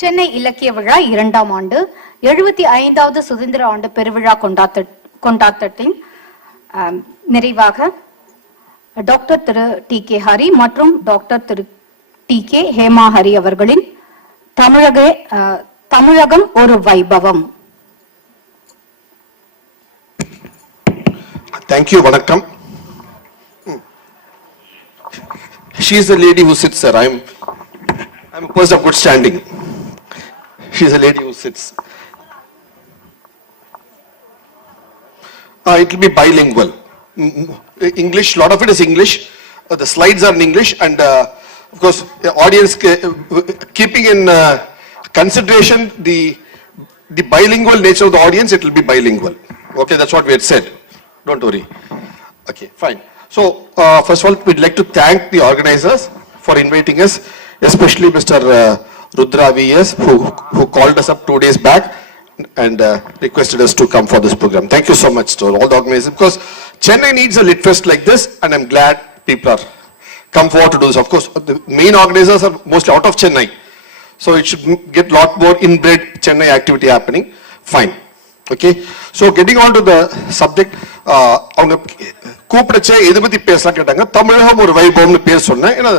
சென்னை இலக்கிய விழா 2ஆம் ஆண்டு 75வது சுதந்திர ஆண்டு பெருவிழா கொண்டாட்டத்தின் நிறைவாக டாக்டர் திரு டி.கே. ஹரி மற்றும் டாக்டர் திரு டி.கே. ஹேமா ஹரி அவர்களின் தமிழகம் ஒரு வைபவம். Thank you, Vanakkam. She is the lady who sits there. I'm a person of good standing. She is a lady who sits. It will be bilingual. English, a lot of it is English. The slides are in English, and of course, the audience keeping in consideration the bilingual nature of the audience, it will be bilingual. Okay, that's what we had said. Don't worry. Okay, fine. So, first of all, we'd like to thank the organizers for inviting us, especially Mr. Rudra V.S., who called us up 2 days back and requested us to come for this program. Thank you so much to all the organizers, because Chennai needs a lit fest like this, and I'm glad people are come forward to do this. Of course, the main organizers are mostly out of Chennai, so it should get a lot more inbred Chennai activity happening. Fine. Okay, so getting on to the subject, அவங்க கூப்பிடச்சே எதை பத்தி பேசலாம் கேட்டாங்க. தமிழகம் ஒரு வைபவம்னு பேர் சொன்னேன். ஏன்னா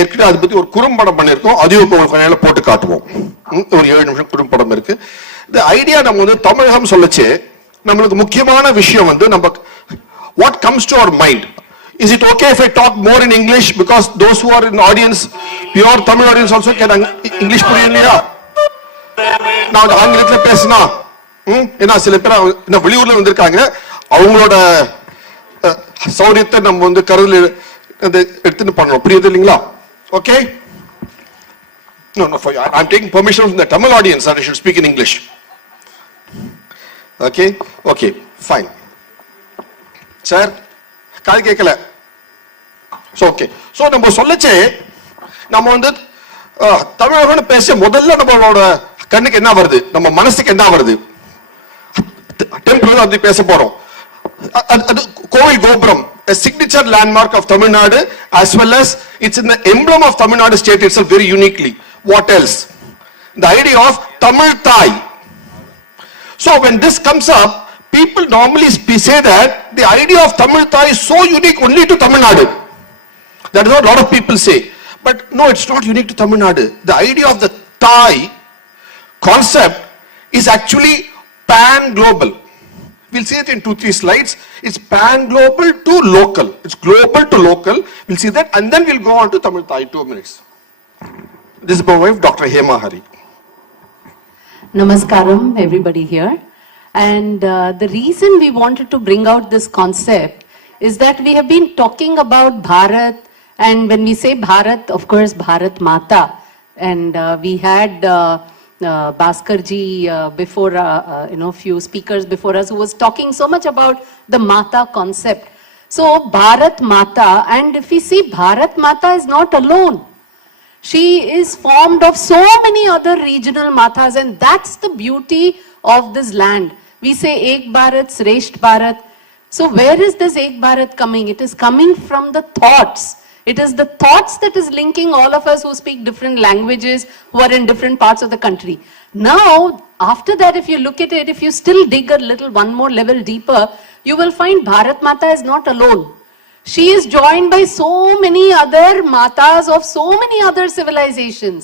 ஏற்கனவே அதை பத்தி ஒரு குறும்படம் பண்ணியிருக்கோம். அதையும் இப்போ கொஞ்ச நேரம் போட்டு காட்டுவோம். ஒரு 7 நிமிஷம் குறும்படம் இருக்கு. இந்த ஐடியா நம்ம வந்து தமிழகம் சொல்லச்சே நம்மளுக்கு முக்கியமான விஷயம் வந்து நம்ம what comes to our mind. Is it okay if I talk more in English, because those who are in audience, pure Tamil audience also can English புரியும் இல்லையா? நான் ஆங்கிலத்துல பேசினா ஏன்னா சில பேர் வெளியூர்ல வந்திருக்காங்க, அவங்களோட சௌரியத்தை நம்ம வந்து கருதுல எடுத்துட்டு பண்ணணும். புரியுது இல்லைங்களா? Okay, no I'm taking permission from the Tamil audience that I should speak in English. Okay fine. Sir காது கேட்கல. so நம்ம சொல்லச்சே நம்ம வந்து தமிழகம்னு பேச முதல்ல நம்மளோட கண்ணுக்கு என்ன வருது, நம்ம மனசுக்கு என்ன வருது? டெம்பிள் அப்படி பேச போறோம். கோவில் கோபுரம், a signature landmark of Tamil Nadu, as well as it's in the emblem of Tamil Nadu state itself very uniquely. What else? The idea of Tamil Thai. So when this comes up, people normally say that the idea of Tamil Thai is so unique only to Tamil Nadu. That is what a lot of people say. But no, it's not unique to Tamil Nadu. The idea of the Thai concept is actually pan-global. We'll see it in 2-3 slides. It's pan-global to local. It's global to local. We'll see that, and then we'll go on to Tamil Thai. 2 minutes. This is my wife, Dr. Hema Hari. Namaskaram, everybody here. And the reason we wanted to bring out this concept is that we have been talking about Bharat, and when we say Bharat, of course, Bharat Mata. And we had Bhaskarji before, few speakers before us who was talking so much about the Mata concept. So Bharat Mata, and if we see Bharat Mata is not alone. She is formed of so many other regional Matas, and that's the beauty of this land. We say Ek Bharat, Sresht Bharat. So where is this Ek Bharat coming? It is coming from the thoughts. It is the thoughts that is linking all of us who speak different languages, who are in different parts of the country. Now, after that, if you look at it, if you still dig a little, one more level deeper, you will find Bharat Mata is not alone. She is joined by so many other Matas of so many other civilizations.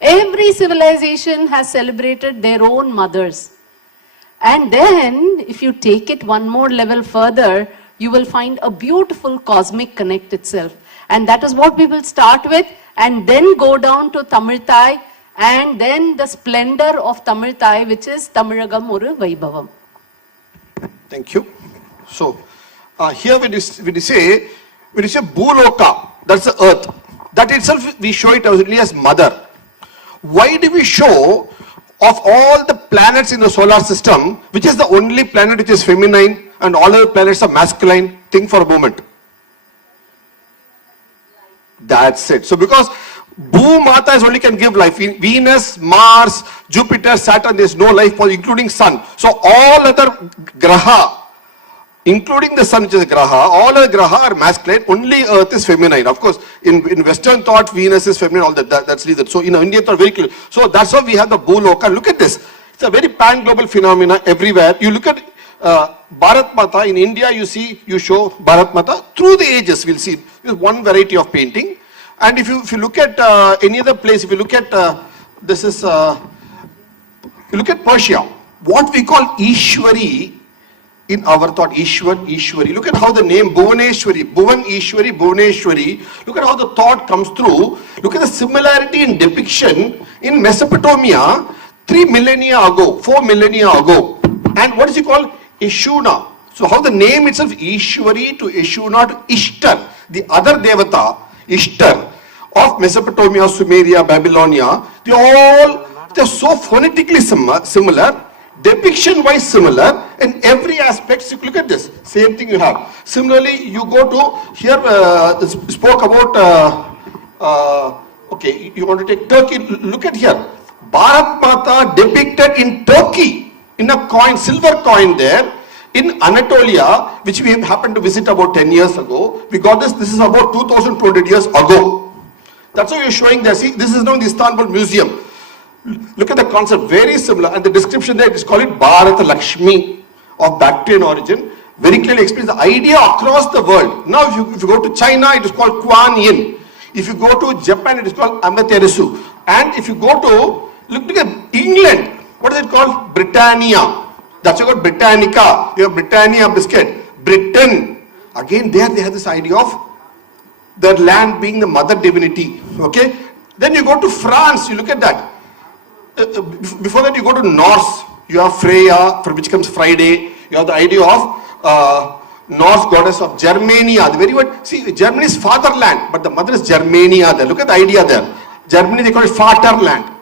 Every civilization has celebrated their own mothers. And then, if you take it one more level further, you will find a beautiful cosmic connect itself. And that is what we will start with, and then go down to Tamil Thai, and then the splendor of Tamil Thai, which is Tamilagam oru Vaibhavam. Thank you. So, here when you say Bhuloka, that's the earth. That itself, we show it only as mother. Why do we show of all the planets in the solar system, which is the only planet which is feminine and all other planets are masculine? Think for a moment. That's it. So because Bhumata is only can give life. In Venus, Mars, Jupiter, Saturn, there is no life for including Sun. So all other graha, including the sun, which is a graha. All other graha are masculine, only earth is feminine. Of course, in Western thought, Venus is feminine, all that's reason. So in Indian thought, very clear. So that's why we have the Bhuloka. Look at this. It's a very pan-global phenomena everywhere. You look at Bharat Mata, in India you show Bharat Mata. Through the ages, we'll see. There's one variety of painting. And if you look at any other place, if you look at, you look at Persia, what we call Ishwari, in our thought, Ishwari. Look at how the name Bhuvaneshwari, Bhuvaneshwari. Look at how the thought comes through. Look at the similarity in depiction in Mesopotamia 3 millennia ago, 4 millennia ago. And what is it called? Ishuna. So how the name itself, Ishwari to Ishuna to Ishtar, the other Devata, Ishtar of Mesopotamia, Sumeria, Babylonia, they're so phonetically similar, depiction wise similar, in every aspect. So look at this, same thing you have. Similarly, you go to here, spoke about, okay, you want to take Turkey, look at here, Bharat Mata depicted in Turkey, in a coin, silver coin there, in Anatolia, which we happened to visit about 10 years ago. We got this is about 2200 years ago. That's why you're showing there. See, this is now in the Istanbul Museum. Look at the concept, very similar, and the description there is called it Bharat Lakshmi of Bactrian origin. Very clearly explains the idea across the world. Now, if you go to China, it is called Kuan Yin. If you go to Japan, it is called Amaterasu. And if you go to, look at England, what is it called? Britannia. That's called Britannica. You have Britannia biscuit. Britain. Again, there they have this idea of the land being the mother divinity. Okay. Then you go to France. You look at that. Before that, you go to Norse. You have Freya, from which comes Friday. You have the idea of Norse goddess of Germania. The very word. See, Germany is fatherland, but the mother is Germania. There. Look at the idea there. Germany, they call it Vaterland.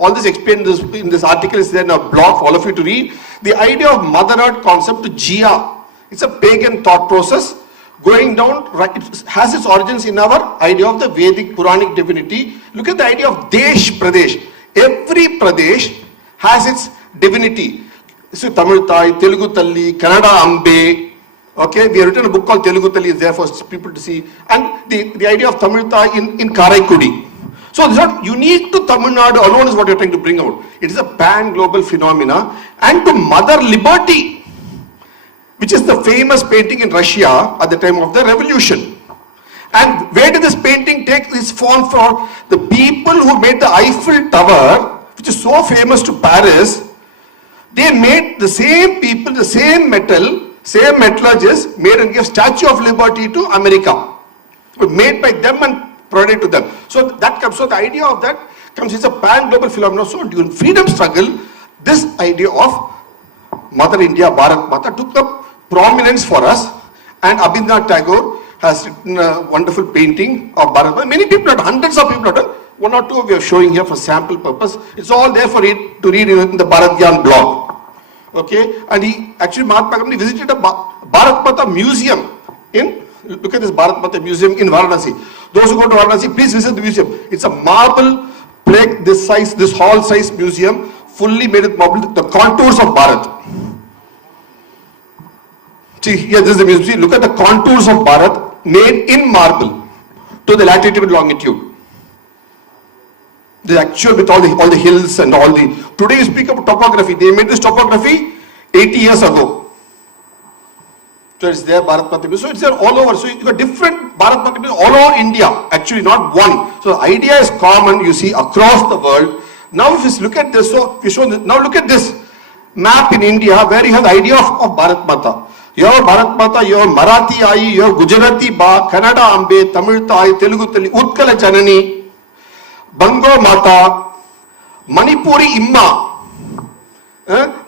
All this explained in this article is there in a blog for all of you to read. The idea of Mother Earth concept to Jia. It's a pagan thought process going down, right, it has its origins in our idea of the Vedic Puranic divinity. Look at the idea of Desh Pradesh. Every Pradesh has its divinity. So Tamil Thai, Telugu Talli, Kannada Ambe. Okay, we have written a book called Telugu Talli, is there for people to see. And the idea of Tamil Thai in Karaikudi. So it's not unique to Tamil Nadu alone is what you're trying to bring out. It is a pan-global phenomena. And to Mother Liberty, which is the famous painting in Russia at the time of the revolution. And where did this painting take its form from? The people who made the Eiffel Tower, which is so famous to Paris, they made the same people, the same metal, same metallurgists, made and gave Statue of Liberty to America. Made by them and provided to them. So that comes, so the idea of that comes, it's a pan-global phenomenon. So during freedom struggle, this idea of Mother India, Bharat Mata, took up prominence for us, and Abhinavanath Tagore has written a wonderful painting of Bharat Mata. Many people have, hundreds of people have done. One or two we are showing here for sample purpose. It's all there for it to read in the Bharath Gyan blog. Okay, and he actually, Mahatma Gandhi visited a Bharat Mata museum in, look at this Bharat Mata museum in Varanasi. Those who go to Varanasi, please visit the museum. It's a marble plate this size, this hall size museum, fully made with marble, the contours of Bharat. See, here this is the museum. See, look at the contours of Bharat made in marble to the latitude and longitude. The actual with all the hills and all the. Today you speak about topography. They made this topography 80 years ago. So it's there, Bharat Mata. So it's there all over. So you got different Bharat Mata all over India. Actually, not one. So the idea is common. You see across the world. Now, if you look at this, so if you show this, now look at this map in India where you have the idea of Bharat Mata. You have Bharat Mata, you have Marathi Ai, you have Gujarati Ba, Kannada Ambe, Tamil Thai, Telugu Tali, Utkala Janani, Bango Mata, Manipuri Imma,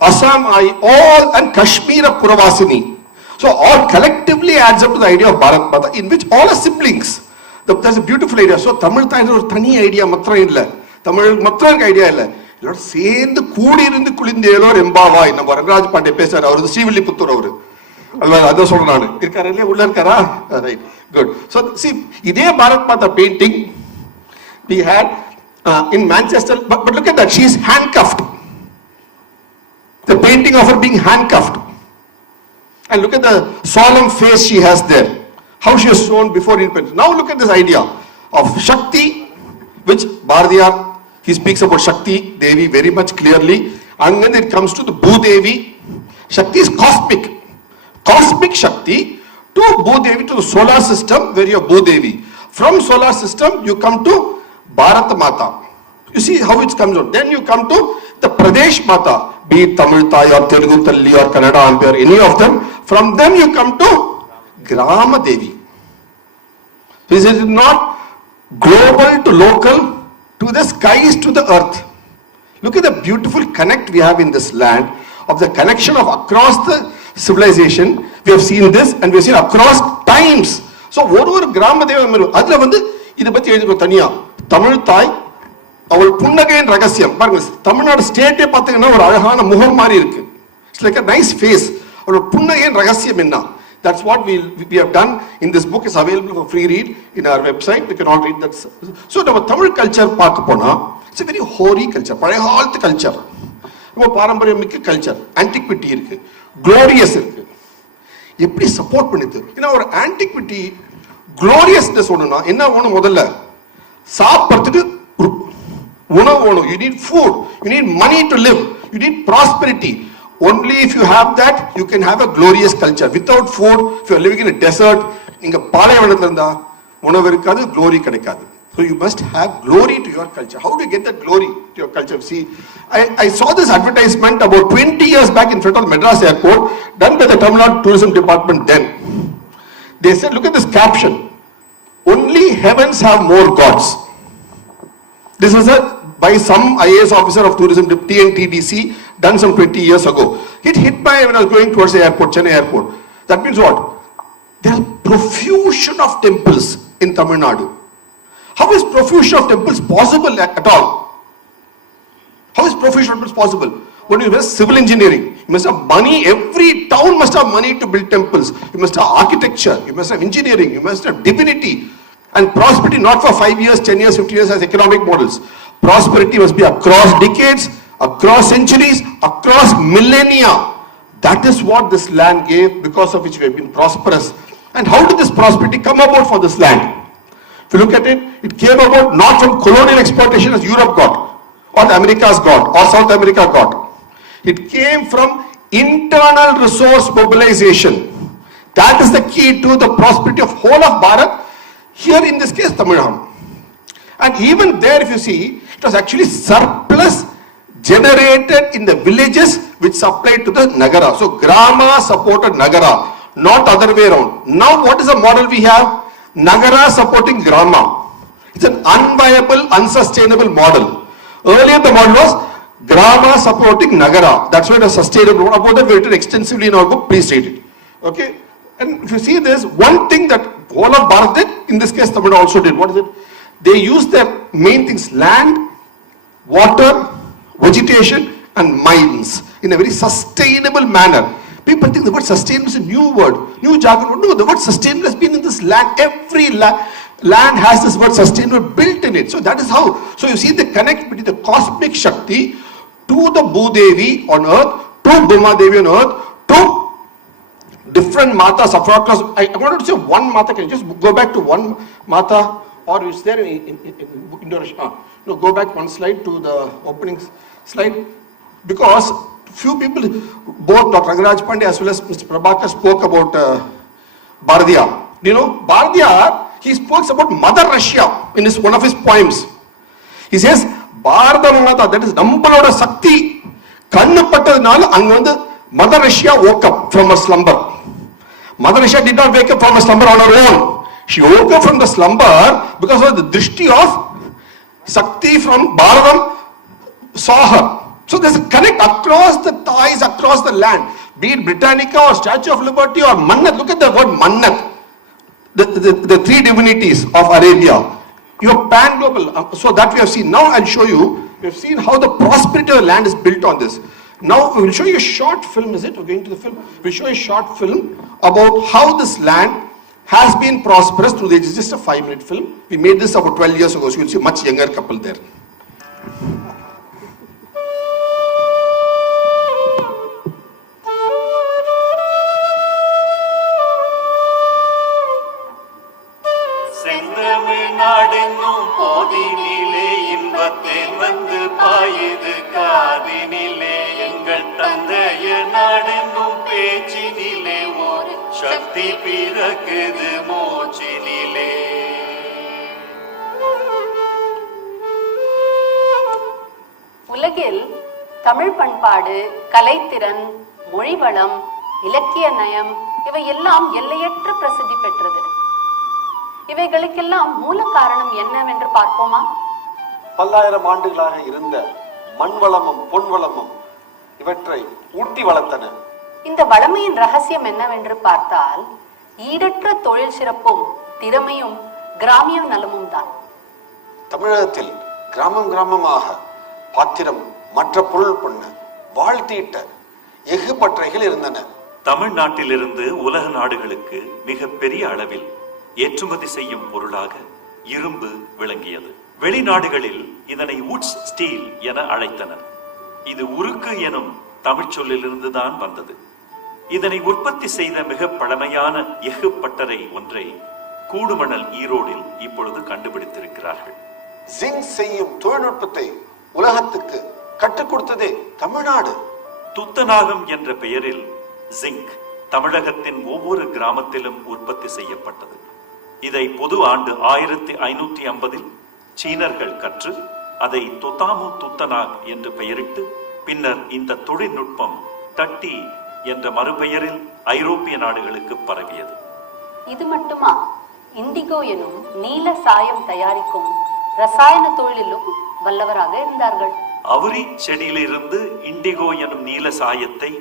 Assam Ai, all, and Kashmira Puravasini. So all collectively adds up to the idea of Bharat Mata, in which all are siblings. There's a beautiful idea. So Tamil Thai is a tiny idea, matra illa. Tamil matra idea illa. Lord, saying the Kudi in the Kulindelo, Embava, in Raj Pande Pesar, or the Sivili Putur. Right, good. So see, Ide Bharat Mata painting we had in Manchester, but look at that, she is handcuffed. The painting of her being handcuffed. And look at the solemn face she has there. How she has shown before independence. Now look at this idea of Shakti, which Bharatiyar, he speaks about Shakti Devi very much clearly. And then it comes to the Bhudevi. Shakti is cosmic. Cosmic Shakti to Bhudevi, to the solar system where you have Bhudevi. From solar system you come to Bharat Mata. You see how it comes out. Then you come to the Pradesh Mata, be it Tamil Thai or Telugu Talli or Kannada Ambe or any of them. From them you come to Grama Devi. This is not global to local, to the skies, to the earth. Look at the beautiful connect we have in this land, of the connection of across the civilization. We have seen this and we have seen across times. So, one Grama Devi, adla vandu idu patti eludhirukom thaniya. Tamil Thai, அவள் புன்னகையின் ரகசியம் பாருங்க. தமிழ்நாடு ஸ்டேட்டே பார்த்தீங்கன்னா ஒரு அழகான முகம் மாதிரி இருக்கு. It's like a nice face. அவள் புன்னகையின் ரகசியம் என்ன? That's what we have done in this book. Is available for free read in our website. You can all read that. So நம்ம தமிழ் கல்ச்சர் பார்க்க போனா it's a very hoary culture. பழைய காலத்து culture. ரொம்ப பாரம்பரியமிக்க கல்ச்சர். ஆன்டிக்விட்டி இருக்கு. Glorious இருக்கு. எப்படி சப்போர்ட் பண்ணுது? ஏன்னா ஒரு ஆன்டிக்விட்டி க்ளோரியஸ்னஸ் ஒண்ணுனா என்ன ஒண்ணு முதல்ல சாப்பிடுறதுக்கு உணவு வேணும். You need food. You need money to live. You need prosperity. Only if you have that, you can have a glorious culture. Without food, if you are living in a desert, நீங்க பாலைவனத்துல இருந்தா உணவு இருக்காது, glory கிடைக்காது. So you must have glory to your culture. How do you get that glory to your culture? See, I saw this advertisement about 20 years back in front of Madras Airport, done by the Tamil Nadu Tourism Department then. They said, look at this caption. Only heavens have more gods. This was by some IAS officer of tourism, TNTDC, done some 20 years ago. It hit my when I was going towards the airport, Chennai airport. That means what? There is profusion of temples in Tamil Nadu. How is profusion of temples possible at all? How is profusion of temples possible? When you have civil engineering, you must have money. Every town must have money to build temples. You must have architecture. You must have engineering. You must have divinity. And prosperity not for 5 years, 10 years, 15 years as economic models. Prosperity must be across decades, across centuries, across millennia. That is what this land gave, because of which we have been prosperous. And how did this prosperity come about for this land? If you look at it, it came about not from colonial exploitation as Europe got, or the Americas got, or South America got. It came from internal resource mobilization. That is the key to the prosperity of whole of Bharat. Here in this case, Tamil Nadu. And even there, if you see, it was actually surplus generated in the villages which supplied to the Nagara. So Grama supported Nagara, not other way around. Now what is the model we have? Nagara supporting Grama. It's an unviable, unsustainable model. Earlier the model was Grama supporting Nagara. That's why it was sustainable. About that we written extensively in our book. Please read it. Okay? And if you see this, one thing that whole of Bharat did, in this case Tamil Nadu also did. What is it? They used their main things, land, water, vegetation and mines in a very sustainable manner. People think the word sustainable is a new word, new jargon. No, the word sustainable has been in this land. Every land has this word sustainable built in it. So that is how. So you see the connect between the cosmic Shakti to the Bhudevi on earth, to Bhuma Devi on earth, to different matas across. I wanted to say one mata. Can you just go back to one mata? Or is there in Indonesia? No, go back one slide to the opening slide. Because few people, both Dr. Raghuraj Pandey as well as Mr. Prabhakar spoke about Bharatiyar. You know, Bharatiyar, he spoke about Mother Russia in one of his poems. He says, Bharata Mata, that is Nampaloda Sakti, Kannapattadanalu, and Mother Russia woke up from her slumber. Mother Russia did not wake up from her slumber on her own. She woke up from the slumber because of the drishti of Sakti from Bharatam saw her. So there's a connect across the ties, across the land. Be it Britannica or Statue of Liberty or Mannat. Look at the word Mannat. The three divinities of Arabia. You have pan-global. So that we have seen. Now I'll show you. We have seen how the prosperity of the land is built on this. Now we will show you a short film. Is it? We're going to the film. We'll show you a short film about how this land has been prosperous through the ages. Just a 5-minute film. We made this about 12 years ago, so you'll see a much younger couple there. செந்தமிழ்நாடென்னும் போதினிலே இன்பத்தேன் வந்து பாயுது காதினிலே. எங்கள் தந்தைய நாடென்னும் பேச்சினிலே ஒரு சக்தி பிறக்குது மூச்சினிலே. உலகில் தமிழ் பண்பாடு, கலைத்திறன், மொழிவளம், இலக்கிய நயம் இவை எல்லாம் எல்லையற்ற பிரசித்தி பெற்றது. இவைகளுக்கெல்லாம் மூல காரணம் என்னவென்று பார்ப்போமா? பல்லாயிரம் ஆண்டுகளாக இருந்த மண்வளமும் பொன்வளமும் இவற்றை ஊட்டி வளர்த்தன. இந்த வளமையின் ரகசியம் என்னவென்று பார்த்தால் ஈடற்ற தொழில் சிறப்பும் திறமையும் கிராமிய நலமும் தான். தமிழகத்தில் கிராமம் கிராமமாக பாத்திரம், மற்ற பொருள் பண்ண, வாழ்த்தீட்ட எஃகு பற்றைகள் இருந்தன. தமிழ்நாட்டிலிருந்து உலக நாடுகளுக்கு மிக பெரிய அளவில் ஏற்றுமதி செய்யும் பொருளாக இரும்பு விளங்கியது. வெளிநாடுகளில் இதனை வுட்ஸ் ஸ்டீல் என அழைத்தனர். இது உருக்கு எனும் தமிழ் சொல்லிலிருந்துதான் வந்தது. இதனை உற்பத்தி செய்த மிக பழமையான எஃகு பட்டறை ஒன்றை கூடுமணல் ஈரோடில் இப்பொழுது கண்டுபிடித்திருக்கிறார்கள். ஜிங்க் செய்யும் தொழில்நுட்பத்தை உலகத்துக்கு கற்றுக் கொடுத்ததே தமிழ்நாடு. துத்தநாகம் என்ற பெயரில் ஜிங்க் தமிழகத்தின் ஒவ்வொரு கிராமத்திலும் உற்பத்தி செய்யப்பட்டது. இதை பொது ஆண்டு 1550 சீனர்கள் கற்று அதை தொத்தாமு துத்தநாக் என்று பெயரிட்டு பின்னர் இந்த தொழில்நுட்பம் தட்டி என்ற மறுபெயரில் ஐரோப்பிய நாடுகளுக்கு பரவியது. இது மட்டுமா, இண்டிகோ எனும் நீல சாயம் தயாரிக்கும் ரசாயன தொழிலிலும் வல்லவராக இருந்தார்கள். அவுரி செடியிலிருந்து இண்டிகோ எனும் நீல சாயத்தை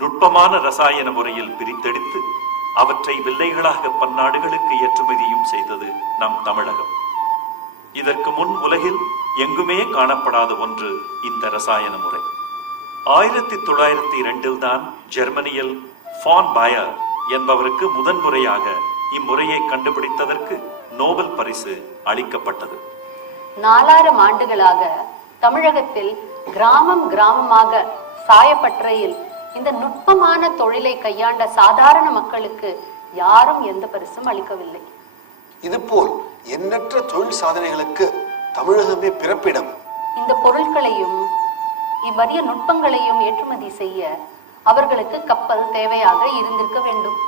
நுட்பமான ரசாயன முறையில் பிரித்தெடுத்து அவற்றை வில்லைகளாக பன்னாடுகளுக்கு ஏற்றுமதியும் செய்தது நம் தமிழகம். இதற்கு முன் உலகில் எங்குமே காணப்படாத ஒன்று இந்த ரசாயன முறை. 1902 தான் ஜெர்மனியில் ஃபான் பாயர் என்பவருக்கு முதன்முறையாக இம்முறையை கண்டுபிடித்ததற்கு நோபல் பரிசு அளிக்கப்பட்டது. 4000 ஆண்டுகளாக தமிழகத்தில் கிராமம் கிராமமாக சாயப்பட்டறையில் இந்த நுட்பமான தொழிலை கையாண்ட சாதாரண மக்களுக்கு யாரும் எந்த பரிசும் அளிக்கவில்லை. இதுபோல் எண்ணற்ற தொழில் சாதனைகளுக்கு தமிழகமே பிறப்பிடம். இந்த பொருட்களையும் இவ்வறிய நுட்பங்களையும் ஏற்றுமதி செய்ய அவர்களுக்கு கப்பல் தேவையாக இருந்திருக்க வேண்டும்.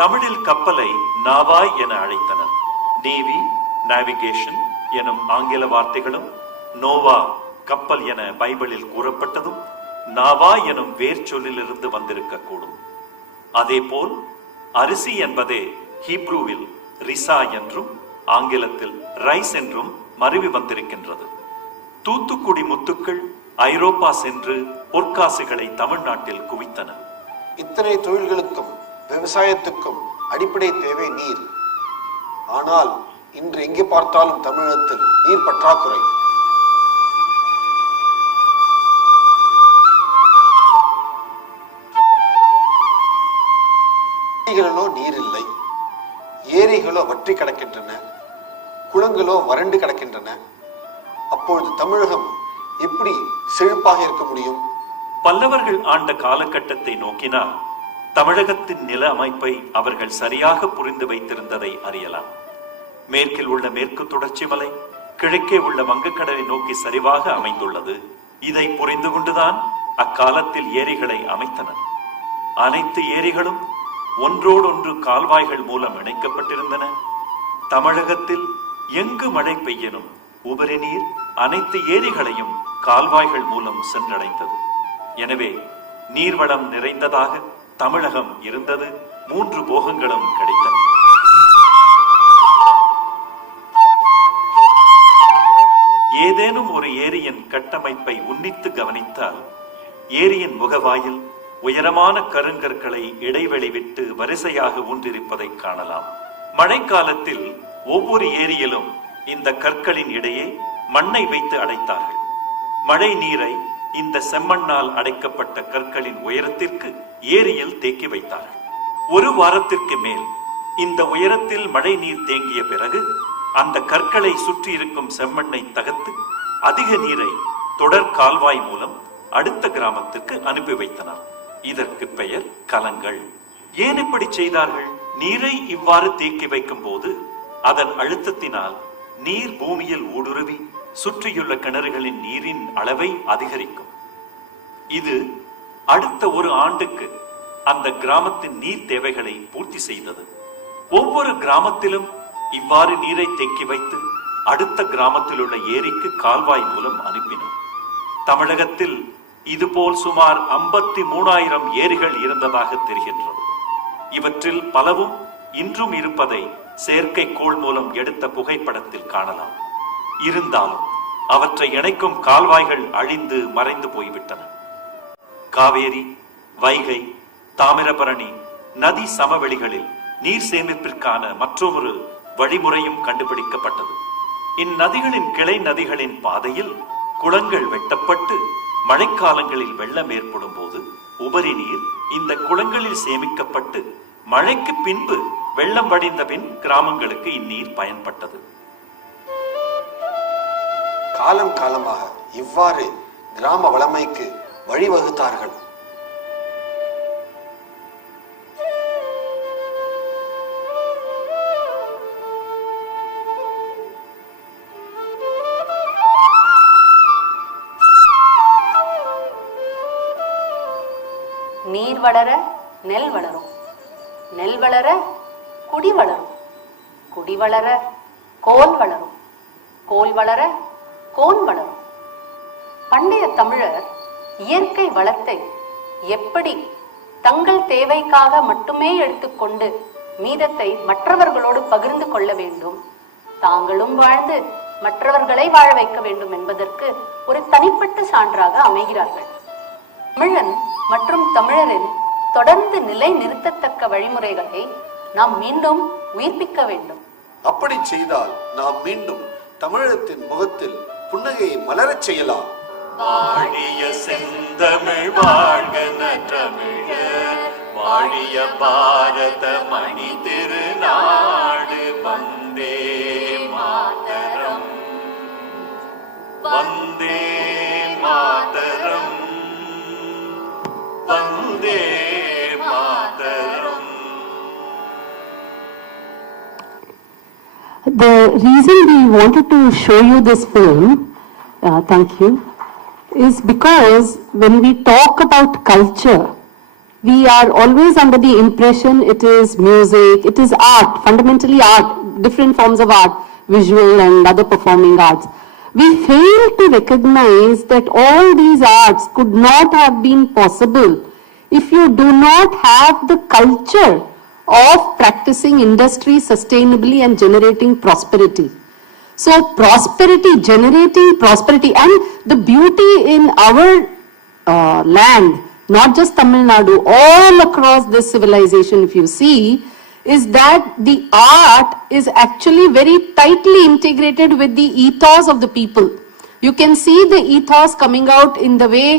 தமிழில் கப்பலை நாவாய் என அழைத்தனர். நேவி, நேவிகேஷன் எனும் ஆங்கில வார்த்தைகளும் நோவா கப்பல் என பைபிளில் கூறப்பட்டதும் நாவா எனும் வேர் சொல்லிலிருந்து வந்திருக்க கூடும். அதே போல் அரிசி என்பதே ஹீப்ரூவில் ரிசா என்றும் ஆங்கிலத்தில் ரைஸ் என்றும் மருவி வந்திருக்கின்றது. தூத்துக்குடி முத்துக்கள் ஐரோப்பா சென்று பொற்காசுகளை தமிழ்நாட்டில் குவித்தன. இத்தனை தொழில்களுக்கும் விவசாயத்துக்கும் அடிப்படை தேவை நீர். ஆனால் இன்று எங்கே பார்த்தாலும் தமிழகத்தில் நீர் பற்றாக்குறை. நீர் இல்லை, ஏரிகளோ வற்றி கிடக்கின்றன, குளங்களோ வறண்டு கிடக்கின்றன. அப்பொழுது தமிழகம் எப்படி செழிப்பாக இருக்க முடியும்? பல்லவர்கள் ஆண்ட காலகட்டத்தை நோக்கினால் தமிழகத்தின் நில அமைப்பை அவர்கள் சரியாக புரிந்து வைத்திருந்ததை அறியலாம். மேற்கில் உள்ள மேற்கு தொடர்ச்சி மலை கிழக்கே உள்ள வங்கக்கடலை நோக்கி சரிவாக அமைந்துள்ளது. இதை புரிந்து கொண்டுதான் அக்காலத்தில் ஏரிகளை அமைத்தனர். அனைத்து ஏரிகளும் ஒன்றோடொன்று கால்வாய்கள் மூலம் இணைக்கப்பட்டிருந்தன. தமிழகத்தில் எங்கு மழை பெய்யனும் உபரி நீர் அனைத்து ஏரிகளையும் கால்வாய்கள் மூலம் சென்றடைந்தது. எனவே நீர்வளம் நிறைந்ததாக தமிழகம் இருந்தது. 3 போகங்களும் கிடைத்தன. ஏதேனும் ஒரு ஏரியின் கட்டமைப்பை உன்னித்து கவனித்தால் ஏரியின் முகவாயில் உயரமான கருங்கற்களை இடைவெளி விட்டு வரிசையாக ஊன்றிருப்பதை காணலாம். மழைக்காலத்தில் ஒவ்வொரு ஏரியிலும் இந்த கற்களின் இடையே மண்ணை வைத்து அடைத்தார்கள். மழை நீரை இந்த செம்மண்ணால் அடைக்கப்பட்ட கற்களின் உயரத்திற்கு ஏரியில் தேக்கி வைத்தார்கள். 1 வாரத்திற்கு மேல் இந்த உயரத்தில் மழை நீர் தேங்கிய பிறகு அந்த கற்களை சுற்றி இருக்கும் செம்மண்ணை தகர்த்து அதிக நீரை தொடர் கால்வாய் மூலம் அடுத்த கிராமத்திற்கு அனுப்பி வைத்தனர். இதற்கு பெயர் கலங்கள். ஏன் இப்படி செய்தார்கள்? நீரை இவ்வாறு தேக்கி வைக்கும் போது அதன் அழுத்தத்தினால் நீர் பூமியில் ஊடுருவி சுற்றியுள்ள கிணறுகளின் நீரின் அளவை அதிகரிக்கும். இது அடுத்த ஒரு ஆண்டுக்கு அந்த கிராமத்தின் நீர் தேவைகளை பூர்த்தி செய்தது. ஒவ்வொரு கிராமத்திலும் இவ்வாறு நீரை தேக்கி வைத்து அடுத்த கிராமத்தில் உள்ள ஏரிக்கு கால்வாய் மூலம் அனுப்பினர். தமிழகத்தில் இதுபோல் சுமார் 53,000 ஏரிகள் இருந்ததாக தெரிகின்றது. இவற்றில் பலவும் இன்றும் இருப்பதை செயற்கைக்கோள் மூலம் எடுத்த புகைப்படத்தில் காணலாம். இருந்தாலும் அவற்றை இணைக்கும் கால்வாய்கள் அழிந்து மறைந்து போய்விட்டன. காவேரி, வைகை, தாமிரபரணி நதி சமவெளிகளில் நீர் சேமிப்பிற்கான மற்றொரு வழிமுறையும் கண்டுபிடிக்கப்பட்டது. இந்நதிகளின் கிளை நதிகளின் பாதையில் குளங்கள் வெட்டப்பட்டு மழைக்காலங்களில் வெள்ளம் ஏற்படும் போது உபரி நீர் இந்த குளங்களில் சேமிக்கப்பட்டு மழைக்கு பின்பு வெள்ளம் வடிந்த பின் கிராமங்களுக்கு இந்நீர் பயன்பட்டது. காலம் காலமாக இவ்வாறு கிராம வளமைக்கு வழிவகுத்தார்கள். நீர் வளர நெல் வளரும், நெல் வளர குடி வளரும், குடி வளர கோல் வளரும், கோல் வளர கோன் வளரும். பண்டைய தமிழர் இயற்கை வளத்தை எப்படி தங்கள் தேவைக்காக மட்டுமே எடுத்துக்கொண்டு மீதத்தை மற்றவர்களோடு பகிர்ந்து கொள்ள வேண்டும், தாங்களும் வாழ்ந்து மற்றவர்களை வாழ வைக்க வேண்டும் என்பதற்கு ஒரு தனிப்பட்ட சான்றாக அமைகிறார்கள். தமிழன் மற்றும் தமிழரின் தொடர்ந்து நிலை நிறுத்தத்தக்க வழிமுறைகளை நாம் மீண்டும் உயிர்ப்பிக்க வேண்டும். அப்படி செய்தால் நாம் மீண்டும் தமிழகத்தின் முகத்தில் புன்னகையை மலரச் செய்யலாம். வாழிய செந்தமிழ் வாழ்க தமிழர், வாழிய பாரத மணி திருநாடு, Vande Mataram, Vande Mataram, Vande Mataram. The reason we wanted to show you this film, thank you, is because when we talk about culture, we are always under the impression it is music, it is art, fundamentally art, different forms of art, visual and other performing arts. We fail to recognize that all these arts could not have been possible if you do not have the culture of practicing industry sustainably and generating prosperity. So prosperity, generating prosperity, and the beauty in our land, not just Tamil Nadu, all across this civilization, if you see, is that the art is actually very tightly integrated with the ethos of the people. You can see the ethos coming out in the way,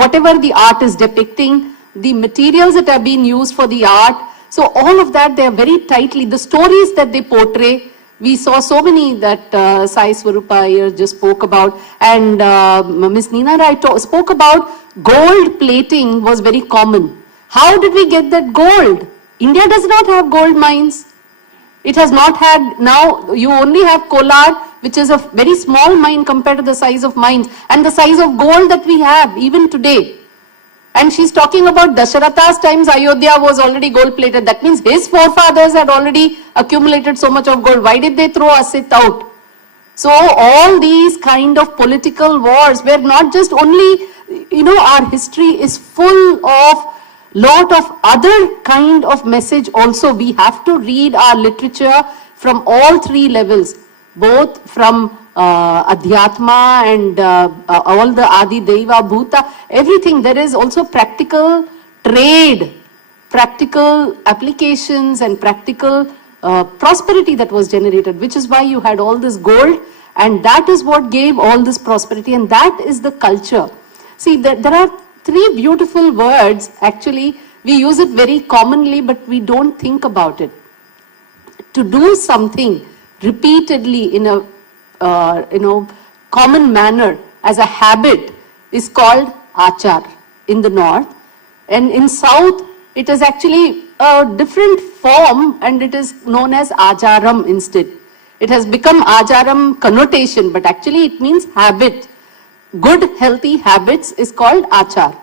whatever the art is depicting, the materials that are being used for the art. So all of that, they are very tightly, the stories that they portray. We saw so many that Sai Swarupa here just spoke about, and Ms. Neena Rai spoke about gold plating was very common. How did we get that gold? India does not have gold mines. It has not had, now you only have Kolar, which is a very small mine compared to the size of mines and the size of gold that we have even today. And she's talking about Dasharatha's times Ayodhya was already gold plated. That means his forefathers had already accumulated so much of gold. Why did they throw Asit out? So all these kind of political wars were not just only, our history is full of lot of other kind of message also. We have to read our literature from all three levels, both from Adhyatma and all the Adi Deva, Bhuta, everything. There is also practical trade, practical applications and practical prosperity that was generated, which is why you had all this gold, and that is what gave all this prosperity, and that is the culture. See, there are three beautiful words, actually, we use it very commonly, but we don't think about it. To do something repeatedly in a common manner as a habit is called achar in the north, and in south It is actually a different form and it is known as acharam instead. It has become acharam connotation, but actually it means habit. Good, healthy habits is called achar.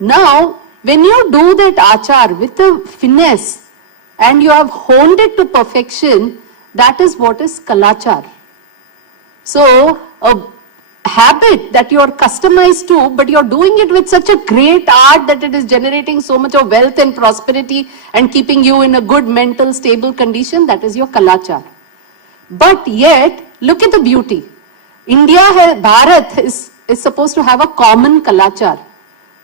Now, when you do that achar with a finesse and you have honed it to perfection, that is what is kalachar. So, a habit that you are customized to, but you're doing it with such a great art that it is generating so much of wealth and prosperity and keeping you in a good mental stable condition, that is your kalachar. But yet, look at the beauty. Bharat is supposed to have a common kalachar.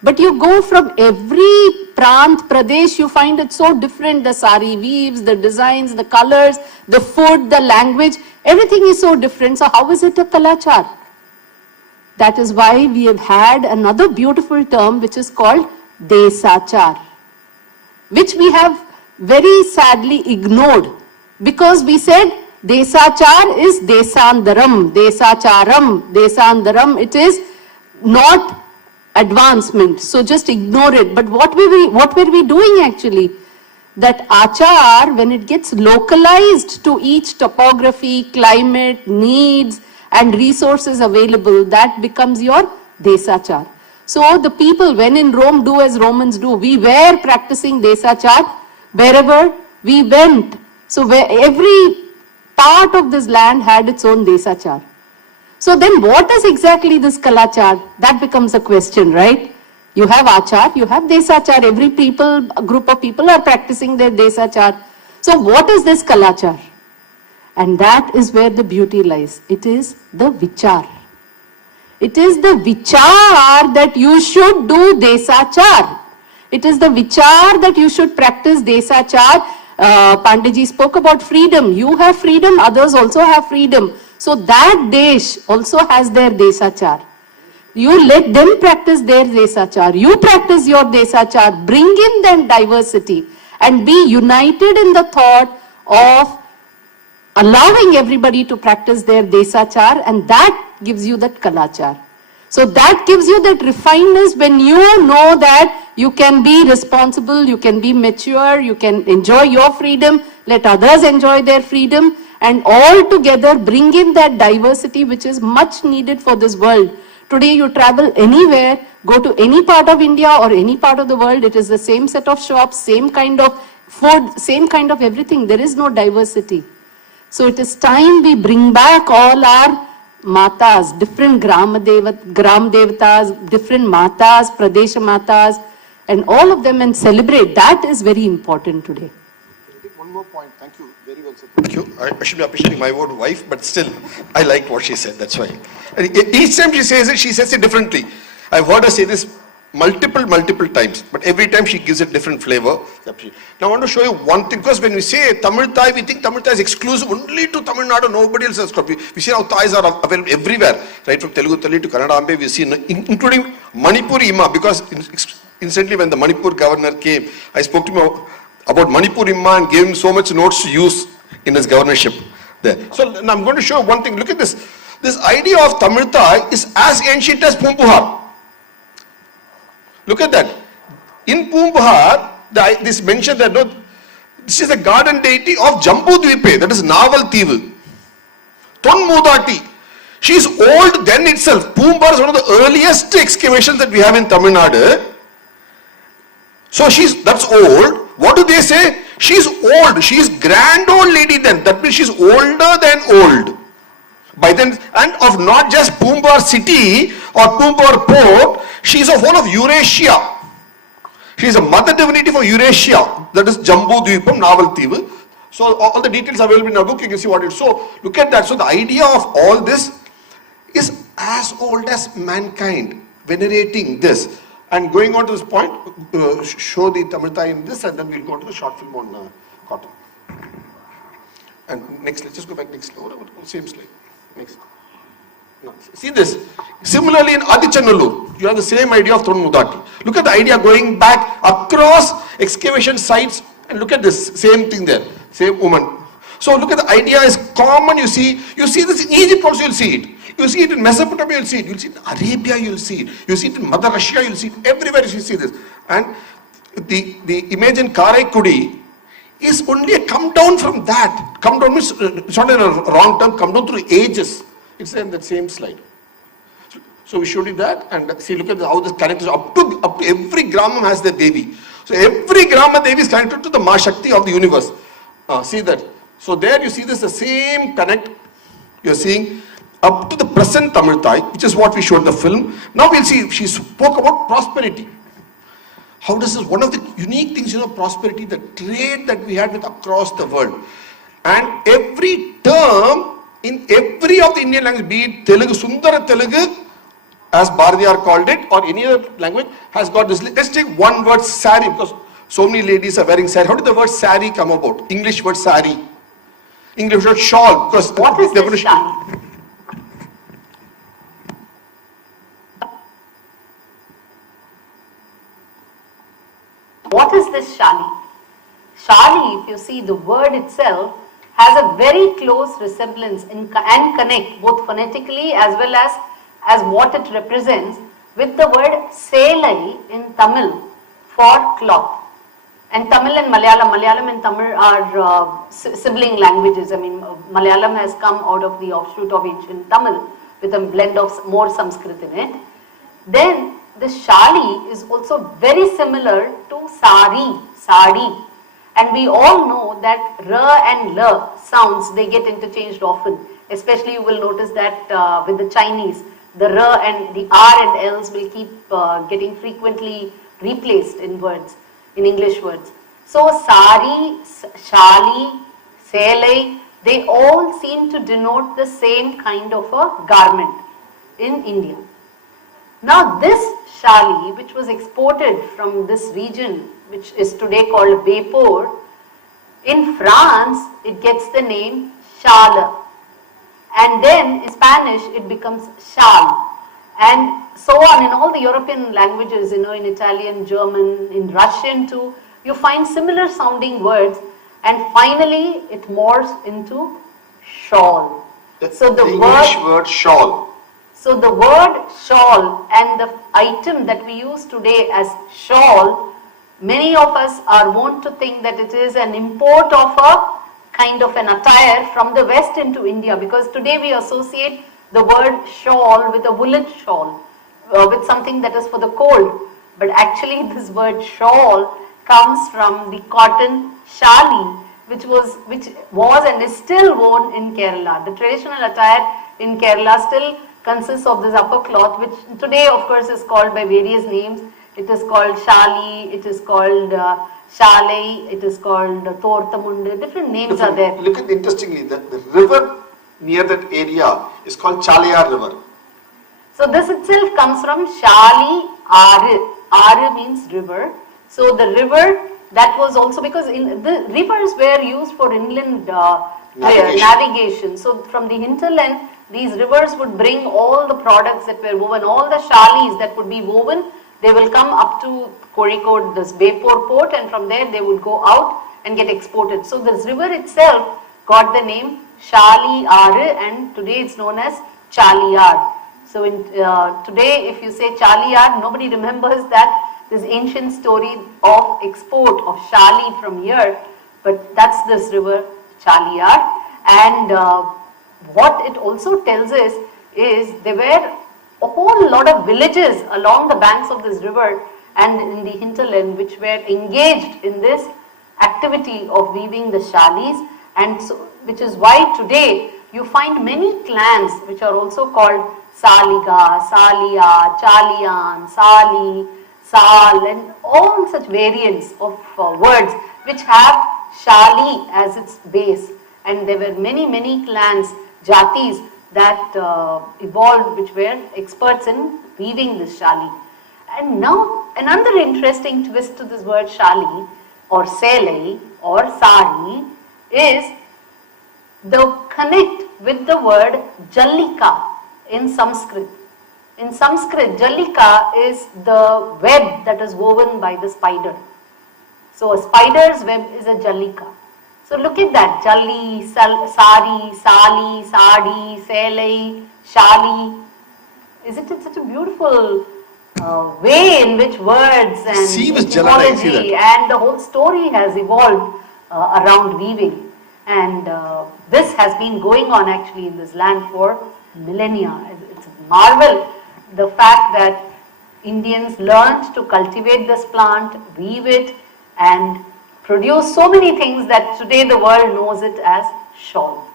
But you go from every prant, pradesh, you find it so different. The sari weaves, the designs, the colors, the food, the language, everything is so different. So how is it a kalachar? That is why we have had another beautiful term which is called desachar, which we have very sadly ignored because we said desachar is desandaram, desandaram, it is not advancement. So just ignore it. But what were we doing actually? That achar, when it gets localized to each topography, climate, needs, and resources available, that becomes your desachar. So the people, when in Rome, do as Romans do. We were practicing desachar wherever we went. So every part of this land had its own desachar. So then what is exactly this kalachar? That becomes a question, right? You have achar, you have desachar. Every group of people are practicing their desachar. So what is this kalachar? And that is where the beauty lies. It is the vichar. It is the vichar that you should do desachar. It is the vichar that you should practice desachar. Panditji spoke about freedom. You have freedom, others also have freedom. So that desh also has their desachar. You let them practice their desachar. You practice your desachar. Bring in that diversity and be united in the thought of allowing everybody to practice their desachar, and that gives you that kalachar. So that gives you that refinedness when you know that you can be responsible, you can be mature, you can enjoy your freedom, let others enjoy their freedom, and all together bring in that diversity which is much needed for this world. Today you travel anywhere, go to any part of India or any part of the world, it is the same set of shops, same kind of food, same kind of everything. There is no diversity. So it is time we bring back all our matas, different gram devatas, different matas, pradesha matas, and all of them and celebrate. That is very important today. One more point. Thank you. Very well said. Thank you. I should be appreciating my own wife, but still, I liked what she said. That's why. And each time she says it differently. I've heard her say this multiple times, but every time she gives a different flavor. Now I want to show you one thing, because when we say Tamil Thai, we think Tamil Thai is exclusive only to Tamil Nadu, nobody else has got. We see how Thais are available everywhere, right from Telugu Tali to Kannada Ambe, we see, including Manipur Hema, because instantly when the Manipur governor came, I spoke to him about Manipur Hema and gave him so much notes to use in his governorship there. So now I'm going to show you one thing. Look at this. This idea of Tamil Thai is as ancient as Poompuhar. Look at that. In Poompuhar, this mention that this is a garden deity of Jambudvipe, that is Naval Tivu. Tonmudati. She is old then itself. Poompuhar is one of the earliest excavations that we have in Tamil Nadu. So that's old. What do they say? She's old. She is grand old lady then. That means she's older than old. By then, and of not just Poompuhar city or Poompuhar port, she is of whole of Eurasia. She is a mother divinity for Eurasia. That is Jambudvipam, Naval Tivu. So all the details are available in our book. You can see what it is. So look at that. So the idea of all this is as old as mankind, venerating this. And going on to this point, show the Tamil Thai in this, and then we'll go to the short film on cotton. And next, let's just go back next slide. Same slide. Next. Now, see this. Similarly in Adichanallur, you have the same idea of Tonmudati. Look at the idea going back across excavation sites, and look at this, same thing there, same woman. So look at the idea is common, you see this in Egypt also, you'll see it. You see it in Mesopotamia, you'll see it. You'll see it in Arabia, you'll see it. You see it in Mother Russia, you'll see it everywhere, you see this. And the image in Karaikudi is only a come down from that. Come down means, it's not in a wrong term, come down through ages. It's in that same slide. So we showed you that, and see, look at how this connects up to every Gramam has their Devi. So every Grama Devi is connected to the Ma Shakti of the universe. See that. So there you see this, the same connect you're seeing up to the present Tamil Thai, which is what we showed in the film. Now we'll see, she spoke about prosperity. How does this, one of the unique things, prosperity, the trade that we had with across the world. And every term in every of the Indian language, be it Telugu, Sundara Telugu, as Bharatiyar called it, or any other language, has got this. Let's take one word, sari, because so many ladies are wearing sari. How did the word sari come about? English word sari. English word shawl, because What is this shali? What is this shali? Shali, if you see the word itself, has a very close resemblance and connect both phonetically as well as what it represents with the word selai in Tamil for cloth. And Tamil and Malayalam and Tamil are sibling languages. I mean, Malayalam has come out of the offshoot of ancient Tamil with a blend of more Sanskrit in it. Then the shali is also very similar to sari. And we all know that r and l sounds, they get interchanged often. Especially you will notice that with the Chinese, the r and the r and l's will keep getting frequently replaced in words, in English words. So sari, shali, selai, they all seem to denote the same kind of a garment in India. Now this shali, which was exported from this region, which is today called Bayport, in France it gets the name châle, and then in Spanish it becomes châle, and so on in all the European languages, in Italian, German, in Russian too, you find similar sounding words, and finally it morphs into shawl. So the English word shawl. So the word shawl and the item that we use today as shawl, many of us are wont to think that it is an import of a kind of an attire from the West into India, because today we associate the word shawl with a woolen shawl, with something that is for the cold. But actually this word shawl comes from the cotton shali, which was and is still worn in Kerala. The traditional attire in Kerala still consists of this upper cloth, which today of course is called by various names. It is called shali, it is called shalai, it is called tortamundu, different names are there. Look at interestingly, the river near that area is called Chalayar River. So this itself comes from shali aru. Aru means river. So the river, that was also because the rivers were used for inland navigation. So from the hinterland, these rivers would bring all the products that were woven, all the shalis that would be woven, they will come up to Kozhikode, this Bayport port, and from there they would go out and get exported. So this river itself got the name Shali Aru, and today it's known as Chaliyar. So today if you say Chaliyar, nobody remembers that this ancient story of export of Shali from here, but that's this river Chaliyar. And what it also tells us is there were a whole lot of villages along the banks of this river and in the hinterland which were engaged in this activity of weaving the shalis, and so, which is why today you find many clans which are also called Saliga, Salia, Chalian, Sali, Sal, and all such variants of words which have Shali as its base. And there were many clans, jatis that evolved which were experts in weaving this shali. And now another interesting twist to this word shali or selai or sari is the connect with the word jallika in Sanskrit. In Sanskrit, jallika is the web that is woven by the spider. So a spider's web is a jallika. So look at that, jalli, sari, sali, sadi, selai, shali. Isn't it such a beautiful way in which words and Sea was Jalala, I see etymology that. and the whole story has evolved around weaving. And this has been going on actually in this land for millennia. It's a marvel, the fact that Indians learned to cultivate this plant, weave it, and produce so many things that today the world knows it as shawl.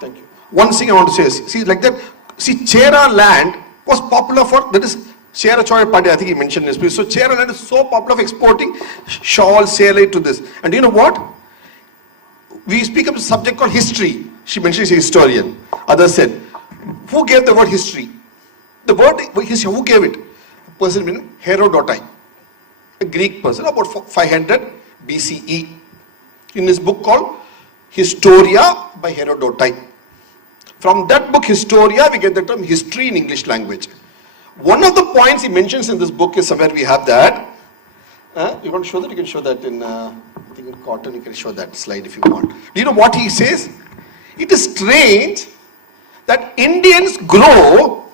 Thank you. One thing I want to say is, see, like that, see, Chera land was popular for, that is, Chera Choy Party, I think he mentioned this, please. So Chera land is so popular for exporting shawl, sailor to this. And you know what? We speak of a subject called history. She mentioned she's a historian. Others said, who gave the word history? The word history, who gave it? A person named Herodotus, a Greek person, about 500 BCE. In his book called Historia by Herodotus. From that book, Historia, we get the term history in English language. One of the points he mentions in this book is somewhere we have that. You want to show that? You can show that in, I think in cotton, you can show that slide if you want. Do you know what he says? It is strange that Indians grow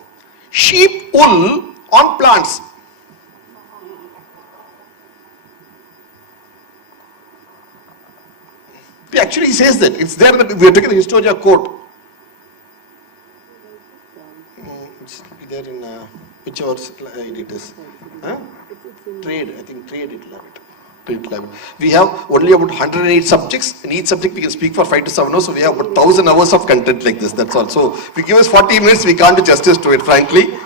sheep wool on plants. Actually, he says that. It's there, we are taking the Historia quote. It's there in whichever slide it is. Trade, I think trade it will have it. Trade will have it. We have only about 108 subjects. In each subject we can speak for 5 to 7 hours. So we have about 1,000 hours of content like this. That's all. So if you give us 40 minutes, we can't do justice to it, frankly.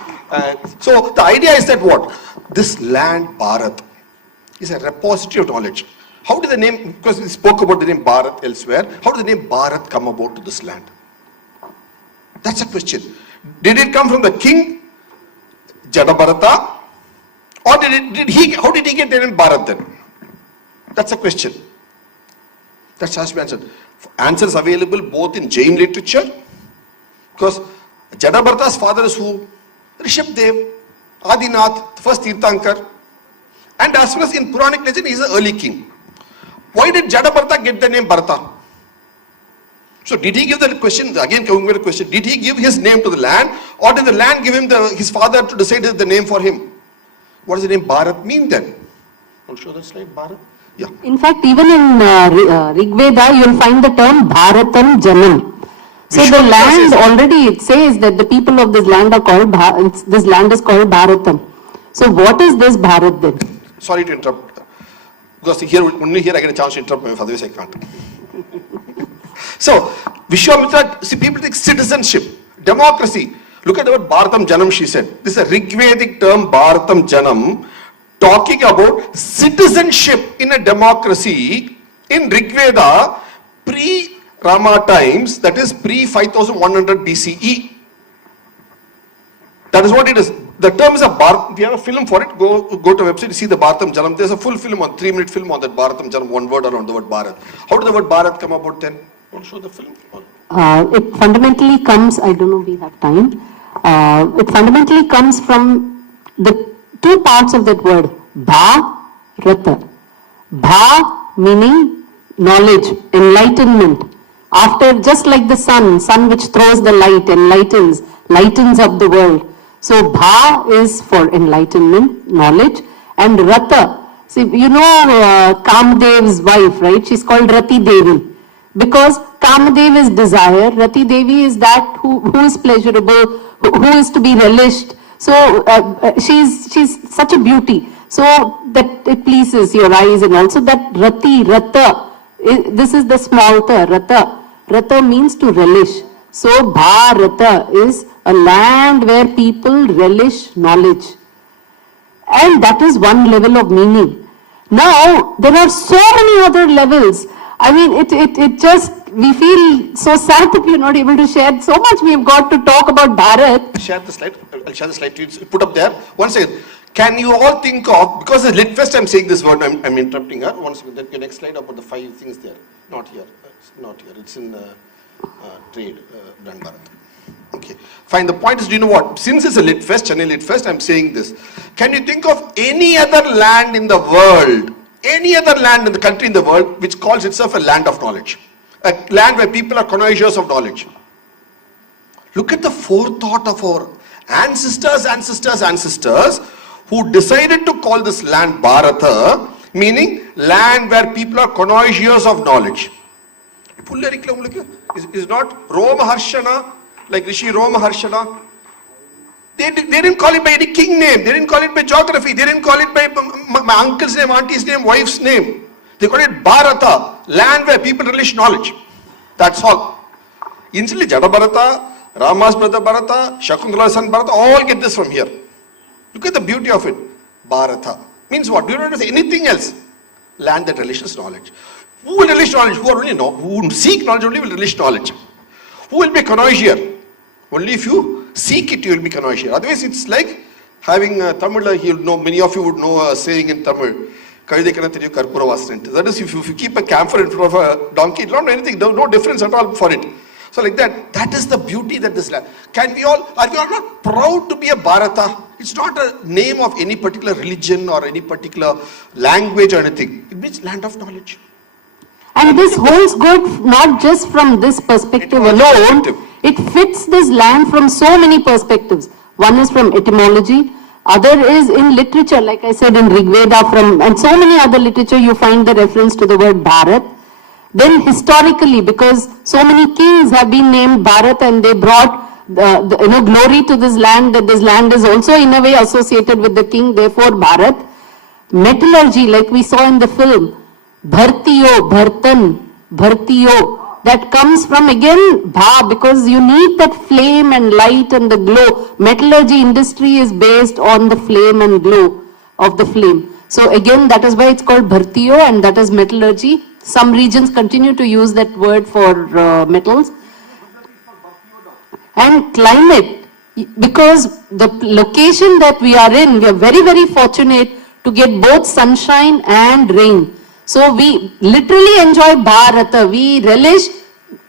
So the idea is that what? This land, Bharat, is a repository of knowledge. How did the name, because we spoke about the name Bharat elsewhere, how did the name Bharat come about to this land? That's a question. Did it come from the king, Jadabharata, or how did he get the name Bharat then? That's a question. That has to be answered. Answers available both in Jain literature, because Jadabharata's father is who? Rishabdev, Adinath, the first Tirthankar, and as well as in Puranic legend, he is the early king. Why did Jadabharata get the name Bharata? So did he give the question, again coming back to the question, did he give his name to the land, or did the land give him his father to decide the name for him? What does the name Bharat mean then? I'll show the slide, Bharat. Yeah. In fact, even in Rig Veda, you'll find the term Bharatam Janam. So the land already, it says that the people of this land are called, this land is called Bharatam. So what is this Bharat then? Sorry to interrupt. Because here, only here I get a chance to interrupt my father, I can't. So, Vishwamitra, see, people think citizenship, democracy. Look at the word Bharatam Janam, she said. This is a Rigvedic term, Bharatam Janam, talking about citizenship in a democracy in Rigveda pre-Rama times, that is pre-5100 BCE. That is what it is. The term is a Bharat. We have a film for it. Go to a website, see the Bharatam Janam. There's a full film, 3-minute film on that Bharatam Janam, one word around the word Bharat. How did the word Bharat come about then? Want to show the film? It fundamentally comes, I don't know if we have time, it fundamentally comes from the two parts of that word, Bharata. Bha meaning knowledge, enlightenment. After, just like the sun which throws the light, lightens up the world. So Bha is for enlightenment, knowledge, and Rata. See, you know Kamadev's wife, right? She's called Rati Devi. Because Kamadev is desire, Rati Devi is that who is pleasurable, who is to be relished. So she's such a beauty. So that it pleases your eyes, and also that Rata, this is the small ta, Rata. Rata means to relish. So Bharata is a land where people relish knowledge. And that is one level of meaning. Now, there are so many other levels. I mean, it just, we feel so sad that we are not able to share so much we have got to talk about Bharat. Share the slide. I'll share the slide to you. Put up there. One second. Can you all think of, because the Litfest I'm saying this word, I'm interrupting her. One second. Your next slide about the 5 things there. Not here. It's not here. It's in trade, brand Bharat. Okay. Fine. The point is, do you know what? Since it's a Litfest, Chennai Litfest, I'm saying this. Can you think of any other land in the world, any other land in the country in the world which calls itself a land of knowledge? A land where people are connoisseurs of knowledge. Look at the forethought of our ancestors who decided to call this land Bharata, meaning land where people are connoisseurs of knowledge. Is not Roma Harshana, like Rishi Roma Harshana. They didn't call it by any king name, they didn't call it by geography, they didn't call it by my uncle's name, auntie's name, wife's name. They called it Bharata, land where people relish knowledge. That's all. Instantly Jada Bharata, Rama's brother Bharata, Shakuntala's son Bharata, all get this from here. Look at the beauty of it. Bharata means what? Do you not say anything else? Land that relishes knowledge. Who will relish knowledge? Who seek knowledge only will relish knowledge. Who will be a connoisseur? Only if you seek it, you will be connoisseur. Otherwise, it's like having Tamil. Many of you would know a saying in Tamil. That is, if you keep a camphor in front of a donkey, it will not know anything. No difference at all for it. So like that is the beauty that this land. Are we all not proud to be a Bharata? It's not a name of any particular religion or any particular language or anything. It means land of knowledge. And this holds good not just from this perspective alone, it fits this land from so many perspectives. One is from etymology, other is in literature, like I said in Rigveda, and so many other literature you find the reference to the word Bharat. Then historically, because so many kings have been named Bharat and they brought glory to this land, that this land is also in a way associated with the king, therefore Bharat. Metallurgy, like we saw in the film, Bhartiyo, Bhartan, Bhartiyo, that comes from again Bha, because you need that flame and light and the glow. Metallurgy industry is based on the flame and glow of the flame. So again, that is why it's called Bhartiyo, and that is metallurgy. Some regions continue to use that word for metals. And climate, because the location that we are in, we are very, very fortunate to get both sunshine and rain. So we literally enjoy Bharata. We relish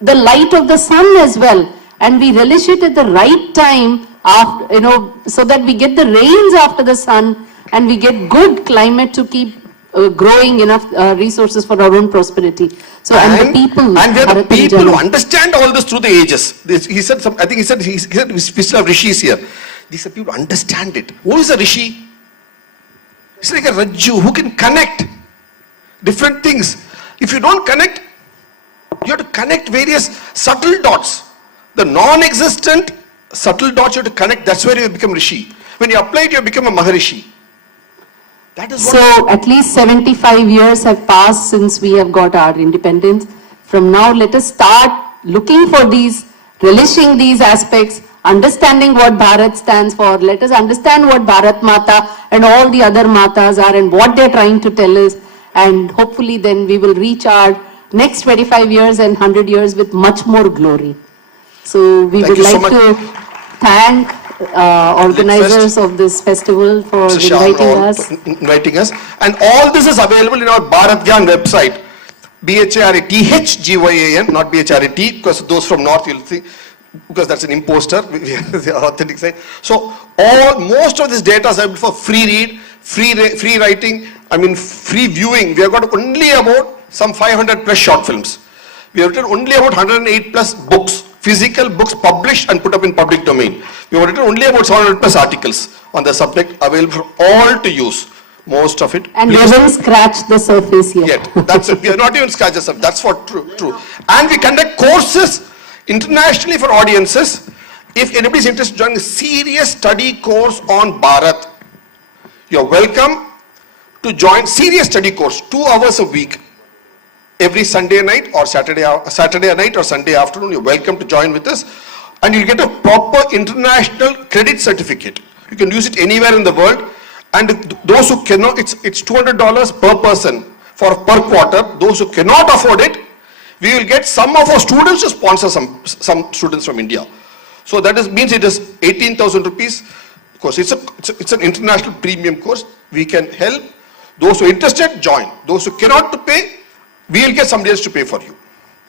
the light of the sun as well. And we relish it at the right time, after, so that we get the rains after the sun and we get good climate to keep growing enough resources for our own prosperity. So and the people, and we are the people who understand all this through the ages. He said we still have rishis here. These are people who understand it. Who is a rishi? It's like a Rajju who can connect different things. If you don't connect, you have to connect various subtle dots. The non-existent subtle dots you have to connect. That's where you become rishi. When you apply it, you become a maharishi. That is what. So at least 75 years have passed since we have got our independence. From now, let us start looking for these, relishing these aspects, understanding what Bharat stands for. Let us understand what Bharat Mata and all the other Matas are and what they're trying to tell us. And hopefully then we will reach our next 25 years and 100 years with much more glory. So we would like to thank organizers of this festival for inviting us. And all this is available in our Bharath Gyan website. BHARATHGYAN, not BHARAT, because those from north will think, because that's an imposter, the authentic side. So most of this data is available for free read, free writing, free viewing. We have got only about some 500 plus short films. We have written only about 108 plus books, physical books published and put up in public domain. We have written only about 700 plus articles on the subject available for all to use. Most of it. And we haven't scratched the surface yet. That's it. We have not even scratched the surface. That's for true. And we conduct courses internationally for audiences. If anybody is interested in joining a serious study course on Bharat, you're welcome to join serious study course, 2 hours a week, every Sunday night or Saturday night or Sunday afternoon. You're welcome to join with us, and you get a proper international credit certificate. You can use it anywhere in the world. And those who cannot, it's $200 per person per quarter. Those who cannot afford it, we will get some of our students to sponsor some students from India. So that means it is 18,000 rupees. Of course, it's an international premium course. We can help. Those who are interested, join. Those who cannot to pay, we will get somebody else to pay for you.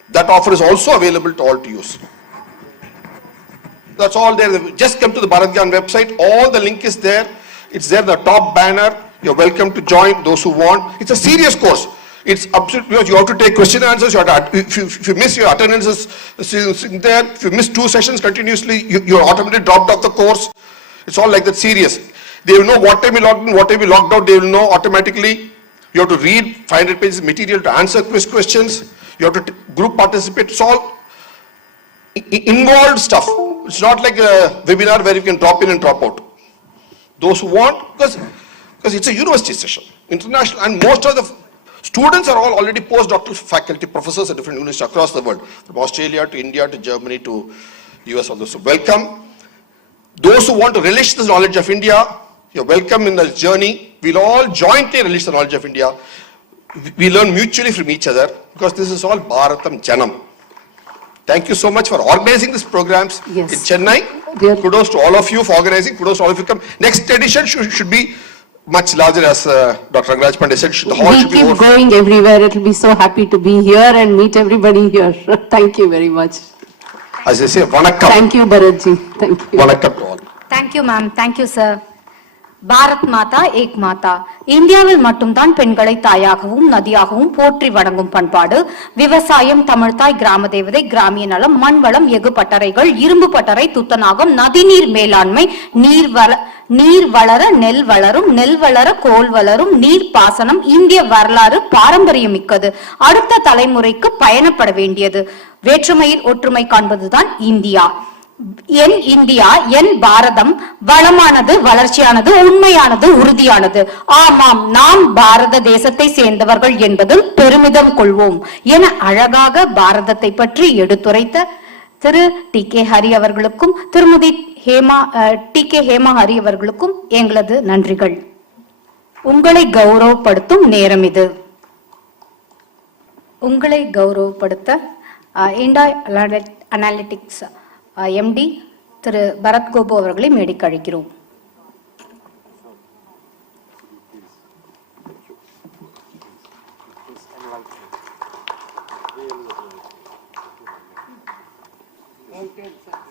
That offer is also available to all to use. That's all there. Just come to the Bharath Gyan website. All the link is there. It's there, the top banner. You're welcome to join, those who want. It's a serious course. It's absolute, because you have to take question and answers. If you miss your attendance is there, if you miss 2 sessions continuously, you're automatically dropped off the course. It's all like that serious. They will know what time you logged in, what time you logged out. They will know automatically. You have to read 500 pages of material to answer quiz questions. You have to group participate. It's all involved stuff. It's not like a webinar where you can drop in and drop out. Those who want, because it's a university session, international, and most of the students are all already postdoctoral faculty, professors at different universities across the world, from Australia to India to Germany to US, all those. So welcome. Those who want to relish the knowledge of India, you're welcome in this journey. We'll all jointly relish the knowledge of India. We learn mutually from each other, because this is all Bharatam Janam. Thank you so much for organizing these programs Yes. in Chennai. Dear- Kudos to all of you for organizing. Kudos to all of you. Come. Next edition should be much larger, as Dr. Rangaraj Pandey said. The hall We should be keep more. going everywhere. It'll be so happy to be here and meet everybody here. Thank you very much. As they say, vanakkam. Thank you, Bharatji. Thank you. Vanakkam to all. Thank you ma'am, thank you sir. Bharat மாதா ஏக் மாதா. இந்தியாவில் மட்டும்தான் பெண்களை தாயாகவும் நதியாகவும் போற்றி வணங்கும் பண்பாடு. விவசாயம், தமிழ்தாய், கிராம தேவதை, கிராமிய நலம், மண்வளம், எஃகு பட்டறைகள், இரும்பு பட்டறை, துத்தநாகம், நதிநீர் மேலாண்மை, நீர் வளர நெல் வளரும், நெல் வளர கோல் வளரும், நீர் பாசனம் இந்திய வரலாறு பாரம்பரியம் மிக்கது, அடுத்த தலைமுறைக்கு பயணப்பட வேண்டியது. வேற்றுமையில் ஒற்றுமை காண்பதுதான் இந்தியா. என் இந்தியா, என் பாரதம் வளமானது, வளர்ச்சியானது, உண்மையானது, உறுதியானது. ஆமாம், நாம் பாரத தேசத்தை சேர்ந்தவர்கள் என்பதில் பெருமிதம் கொள்வோம் என அழகாக பாரதத்தை பற்றி எடுத்துரைத்த திரு டி.கே. ஹரி அவர்களுக்கும் திருமதி டி.கே. ஹேமா ஹரி அவர்களுக்கும் எங்களது நன்றிகள். உங்களை கௌரவப்படுத்தும் நேரம் இது. உங்களை கௌரவப்படுத்த இண்டா அனாலிட்டிக்ஸ் எம்டி திரு பரத் கோபு அவர்களை மேடைக்கு அழைக்கிறோம். Okay, sir.